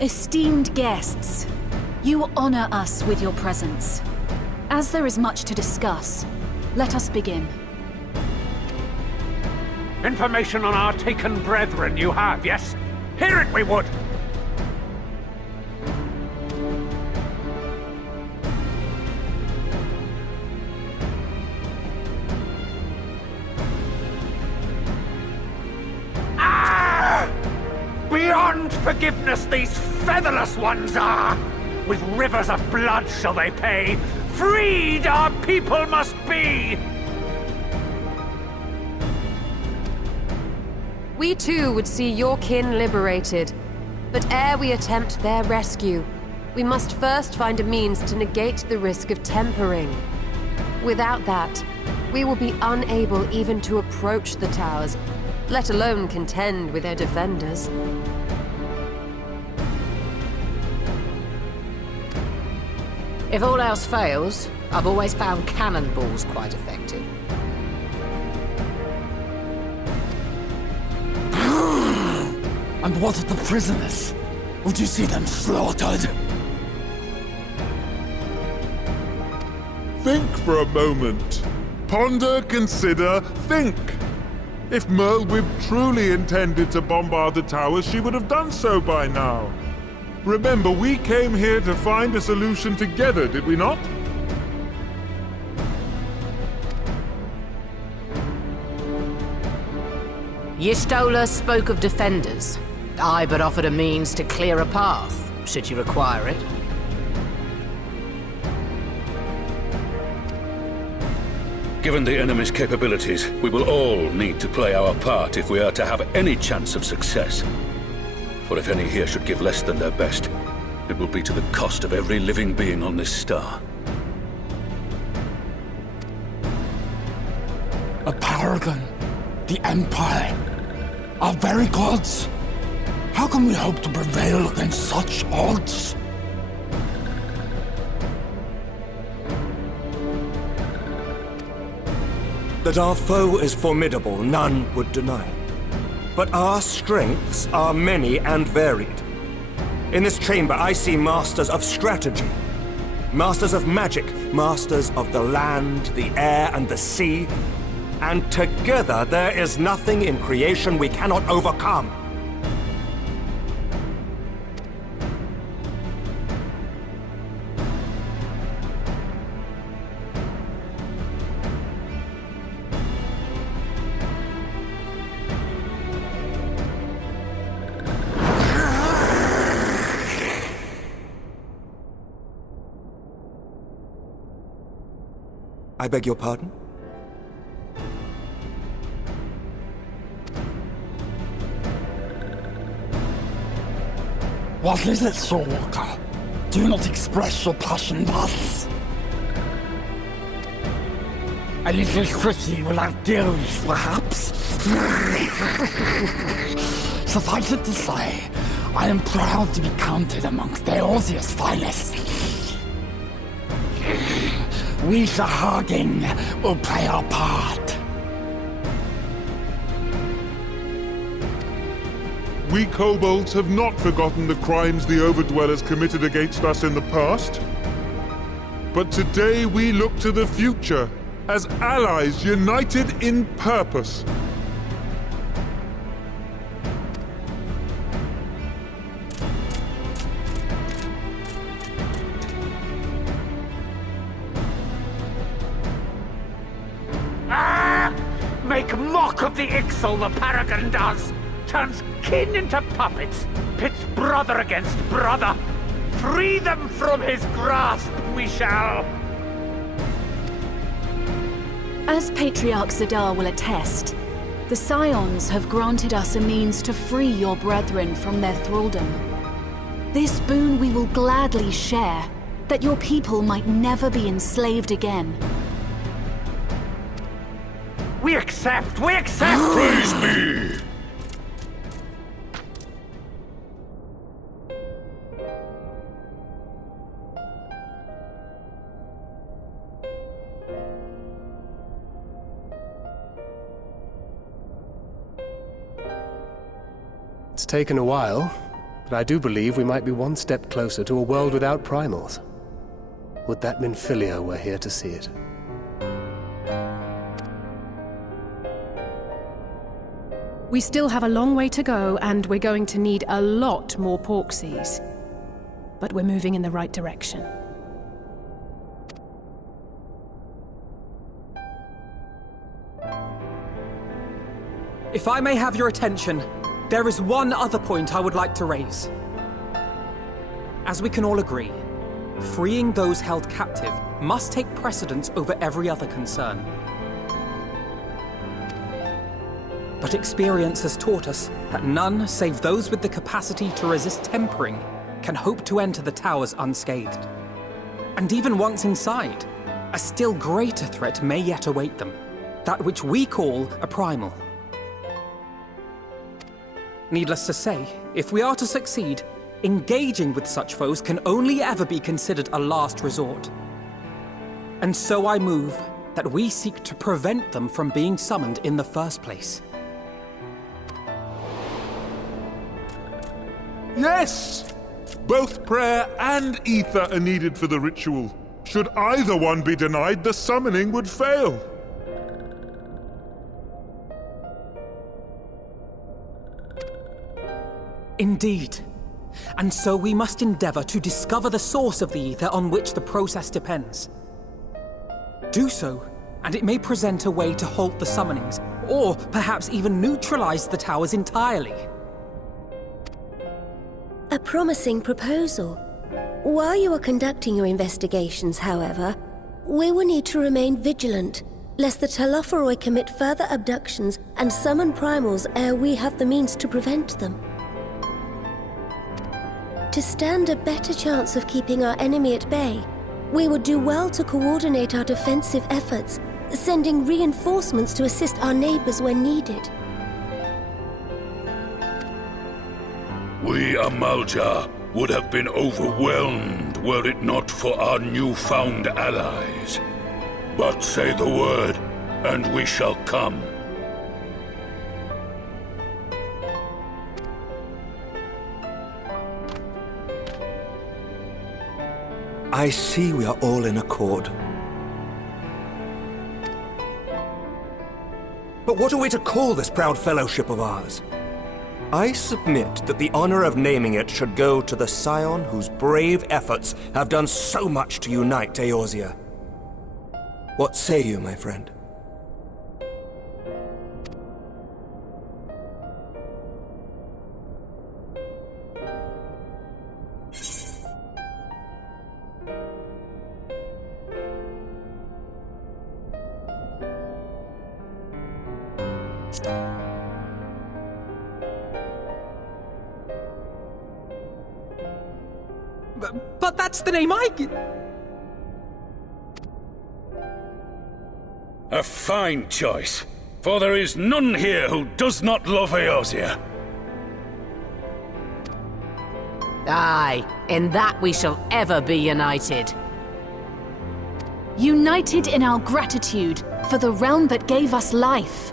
Esteemed guests, you honor us with your presence. As there is much to discuss, let us begin. Information on our taken brethren you have, yes? Hear it we would! Beyond forgiveness these featherless ones are! With rivers of blood shall they pay! Freed our people must be! We too would see your kin liberated. But ere we attempt their rescue, we must first find a means to negate the risk of tempering. Without that, we will be unable even to approach the towers, let alone contend with their defenders. If all else fails, I've always found cannonballs quite effective. And what of the prisoners? Would you see them slaughtered? Think for a moment. Ponder, consider, think. If Merlwyb truly intended to bombard the towers, she would have done so by now. Remember, we came here to find a solution together, did we not? Y'Stola spoke of defenders. I but offered a means to clear a path, should you require it. Given the enemy's capabilities, we will all need to play our part if we are to have any chance of success. For if any here should give less than their best, it will be to the cost of every living being on this star. A paragon, the Empire, our very gods. How can we hope to prevail against such odds? That our foe is formidable, none would deny. But our strengths are many and varied. In this chamber, I see masters of strategy, masters of magic, masters of the land, the air, and the sea. And together, there is nothing in creation we cannot overcome. I beg your pardon? What is it, Soulwalker? Do not express your passion thus. A little Ffxiv will outdo us, perhaps. Suffice it to say, I am proud to be counted amongst Eorzea's finest. We Sahagin will play our part. We kobolds have not forgotten the crimes the Overdwellers committed against us in the past. But today we look to the future, as allies united in purpose. Make mock of the Ixal the Paragon does! Turns kin into puppets, pits brother against brother! Free them from his grasp, we shall! As Patriarch Zadar will attest, the Scions have granted us a means to free your brethren from their thraldom. This boon we will gladly share, that your people might never be enslaved again. We accept! We accept! Praise me! It's taken a while, but I do believe we might be one step closer to a world without primals. Would that Minfilia were here to see it. We still have a long way to go, and we're going to need a lot more Porksies. But we're moving in the right direction. If I may have your attention, there is one other point I would like to raise. As we can all agree, freeing those held captive must take precedence over every other concern. But experience has taught us that none save those with the capacity to resist tempering can hope to enter the towers unscathed. And even once inside, a still greater threat may yet await them, that which we call a primal. Needless to say, if we are to succeed, engaging with such foes can only ever be considered a last resort. And so I move that we seek to prevent them from being summoned in the first place. Yes! Both prayer and ether are needed for the ritual. Should either one be denied, the summoning would fail. Indeed. And so we must endeavor to discover the source of the ether on which the process depends. Do so, and it may present a way to halt the summonings, or perhaps even neutralize the towers entirely. A promising proposal. While you are conducting your investigations, however, we will need to remain vigilant, lest the Telophoroi commit further abductions and summon primals ere we have the means to prevent them. To stand a better chance of keeping our enemy at bay, we would do well to coordinate our defensive efforts, sending reinforcements to assist our neighbors when needed. We Amalja would have been overwhelmed were it not for our newfound allies. But say the word, and we shall come. I see we are all in accord. But what are we to call this proud fellowship of ours? I submit that the honor of naming it should go to the scion whose brave efforts have done so much to unite Eorzea. What say you, my friend? But that's the name I... A fine choice, for there is none here who does not love Eorzea. Aye, in that we shall ever be united. United in our gratitude for the realm that gave us life.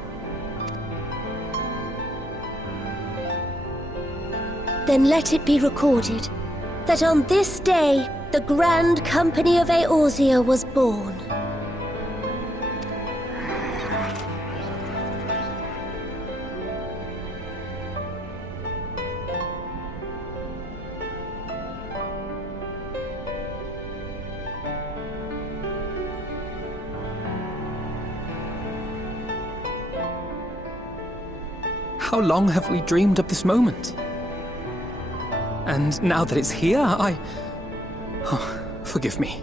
Then let it be recorded that on this day, the Grand Company of Eorzea was born. How long have we dreamed of this moment? And now that it's here, Oh, forgive me.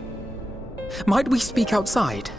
Might we speak outside?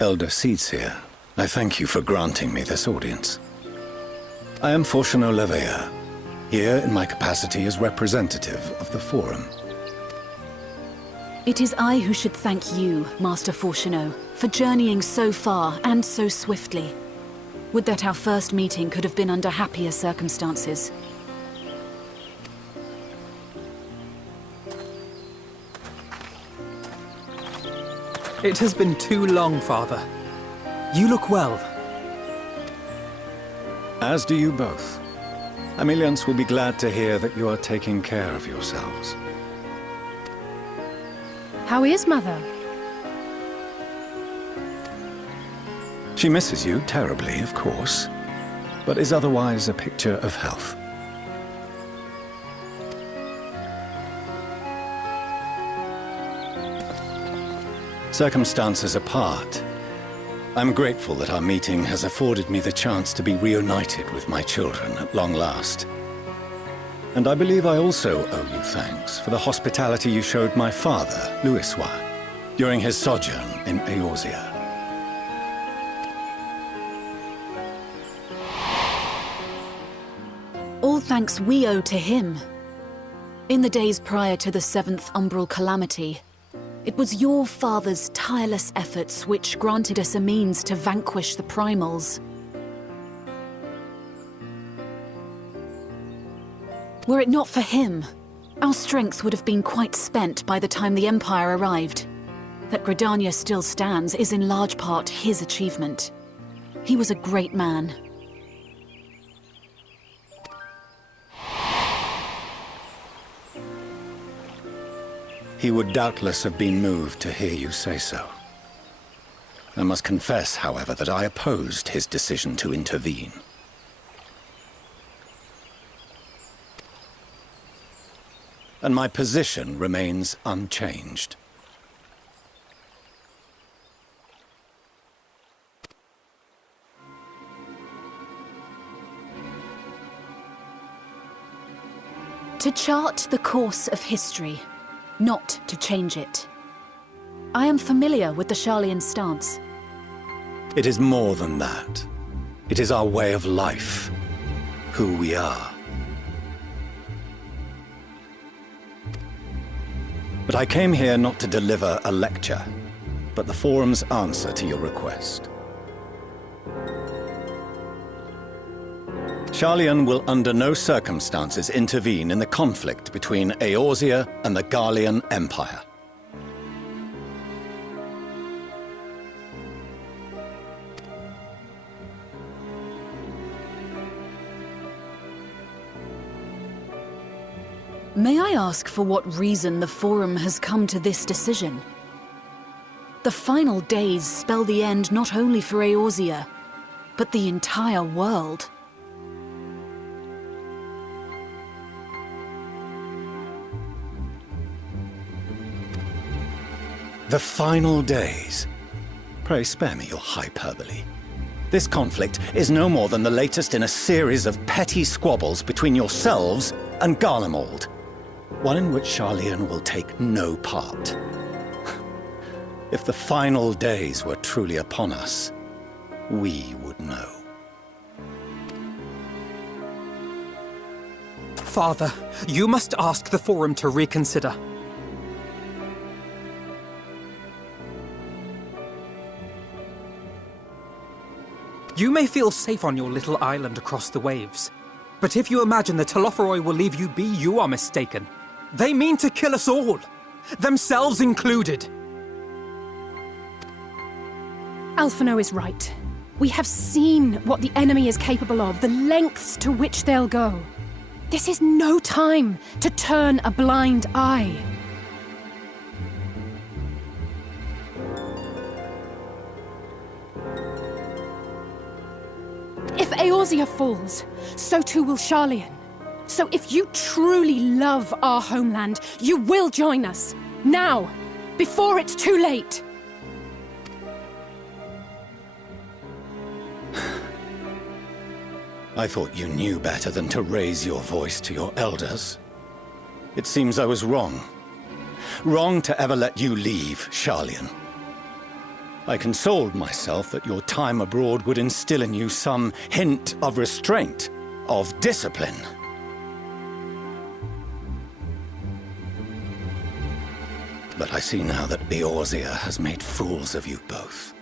Elder Ffxiv, I thank you for granting me this audience. I am Fortuno Levea, here in my capacity as representative of the Forum. It is I who should thank you, Master Fortuno, for journeying so far and so swiftly. Would that our first meeting could have been under happier circumstances. It has been too long, Father. You look well. As do you both. Ameliance will be glad to hear that you are taking care of yourselves. How is Mother? She misses you terribly, of course, but is otherwise a picture of health. Circumstances apart, I'm grateful that our meeting has afforded me the chance to be reunited with my children at long last. And I believe I also owe you thanks for the hospitality you showed my father, Louiswa, during his sojourn in Eorzea. All thanks we owe to him. In the days prior to the 7th Umbral Calamity, it was your father's tireless efforts which granted us a means to vanquish the Primals. Were it not for him, our strength would have been quite spent by the time the Empire arrived. That Gridania still stands is in large part his achievement. He was a great man. He would doubtless have been moved to hear you say so. I must confess, however, that I opposed his decision to intervene. And my position remains unchanged. To chart the course of history, not to change it. I am familiar with the Sharlayan stance. It is more than that. It is our way of life, who we are. But I came here not to deliver a lecture, but the Forum's answer to your request. Sharlayan will under no circumstances intervene in the conflict between Eorzea and the Garlean Empire. May I ask for what reason the Forum has come to this decision? The final days spell the end not only for Eorzea, but the entire world. The final days? Pray spare me your hyperbole. This conflict is no more than the latest in a series of petty squabbles between yourselves and Garlemald. One in which Sharlayan will take no part. If the final days were truly upon us, we would know. Father, you must ask the Forum to reconsider. You may feel safe on your little island across the waves, but if you imagine the Telophoroi will leave you be, you are mistaken. They mean to kill us all, themselves included. Alphino is right. We have seen what the enemy is capable of, the lengths to which they'll go. This is no time to turn a blind eye. If Eorzea falls, so too will Sharlayan. So if you truly love our homeland, you will join us. Now, before it's too late. I thought you knew better than to raise your voice to your elders. It seems I was wrong. Wrong to ever let you leave, Sharlayan. I consoled myself that your time abroad would instill in you some hint of restraint, of discipline. But I see now that Eorzea has made fools of you both.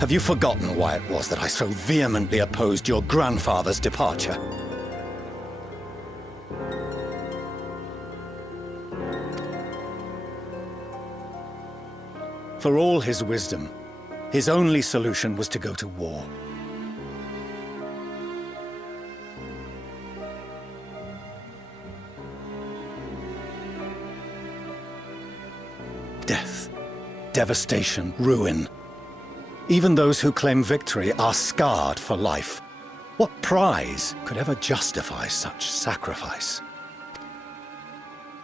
Have you forgotten why it was that I so vehemently opposed your grandfather's departure? For all his wisdom, his only solution was to go to war. Death, devastation, ruin. Even those who claim victory are scarred for life. What prize could ever justify such sacrifice?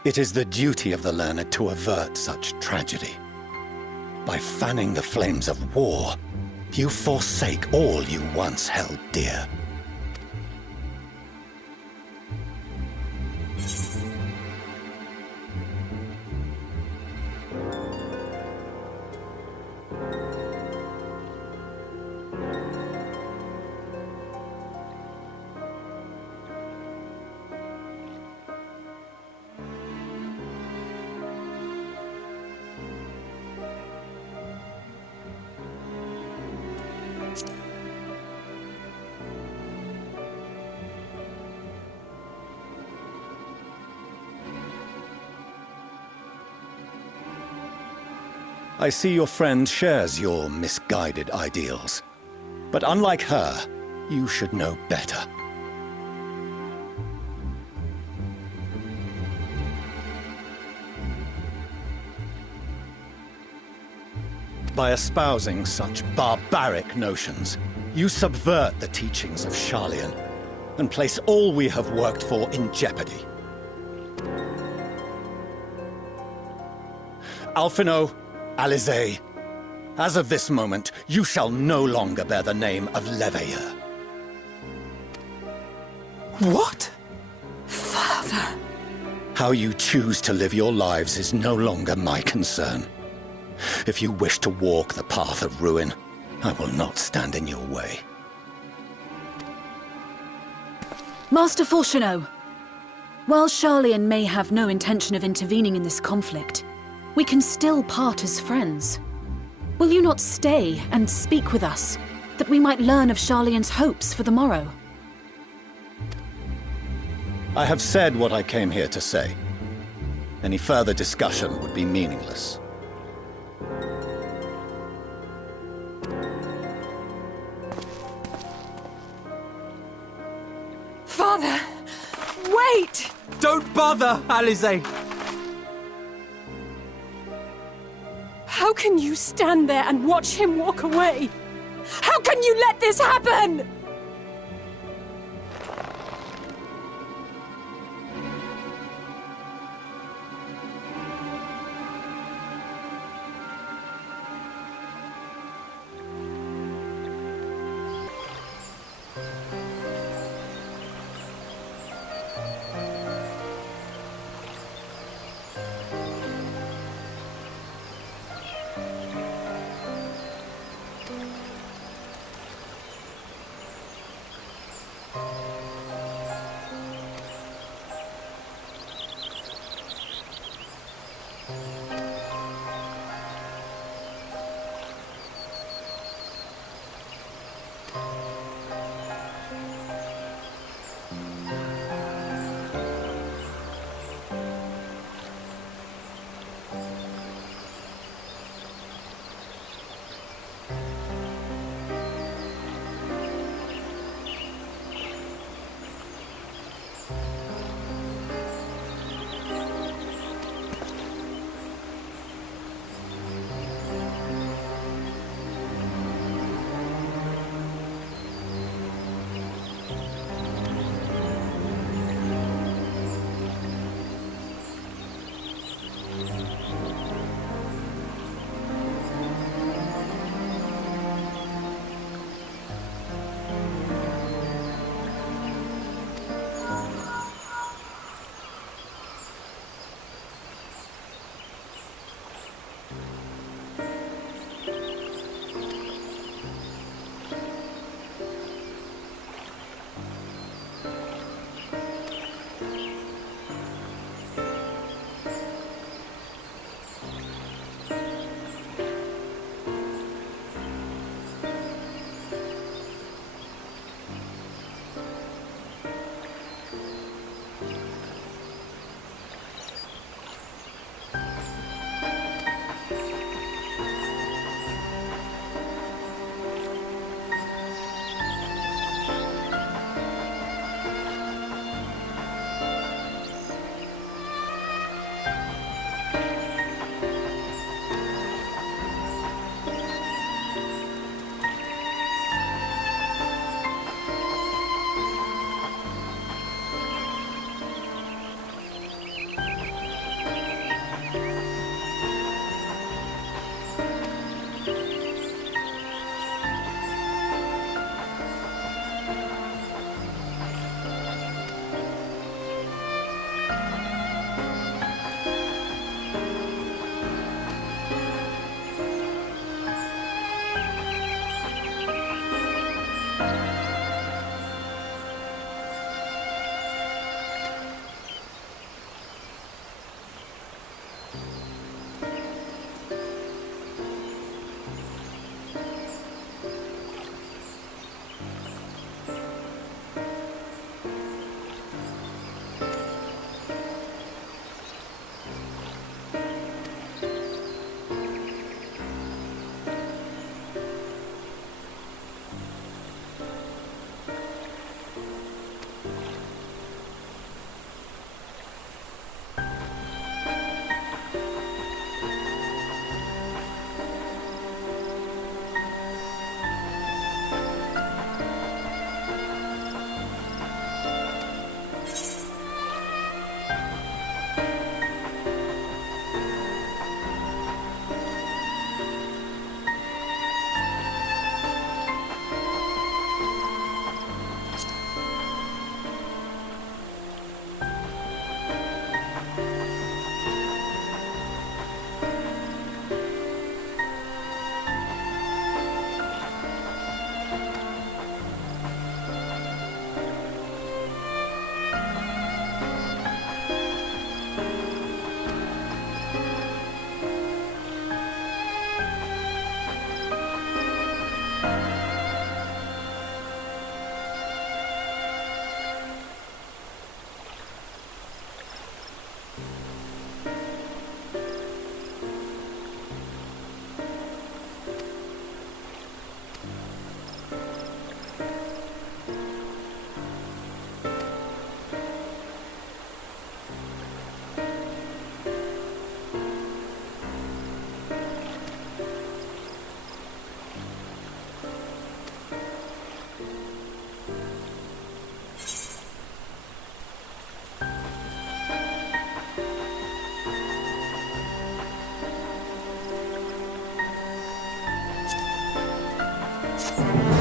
It is the duty of the learned to avert such tragedy. By fanning the flames of war, you forsake all you once held dear. I see your friend shares your misguided ideals. But unlike her, you should know better. By espousing such barbaric notions, you subvert the teachings of Sharlayan and place all we have worked for in jeopardy. Alphino, Alizé, as of this moment, you shall no longer bear the name of Leveilleur. What? Father! How you choose to live your lives is no longer my concern. If you wish to walk the path of ruin, I will not stand in your way. Master Ffxiv, while Sharlayan may have no intention of intervening in this conflict, we can still part as friends. Will you not stay and speak with us, that we might learn of Sharlayan's hopes for the morrow? I have said what I came here to say. Any further discussion would be meaningless. Father! Wait! Don't bother, Alizé! How can you stand there and watch him walk away? How can you let this happen? Ffxiv.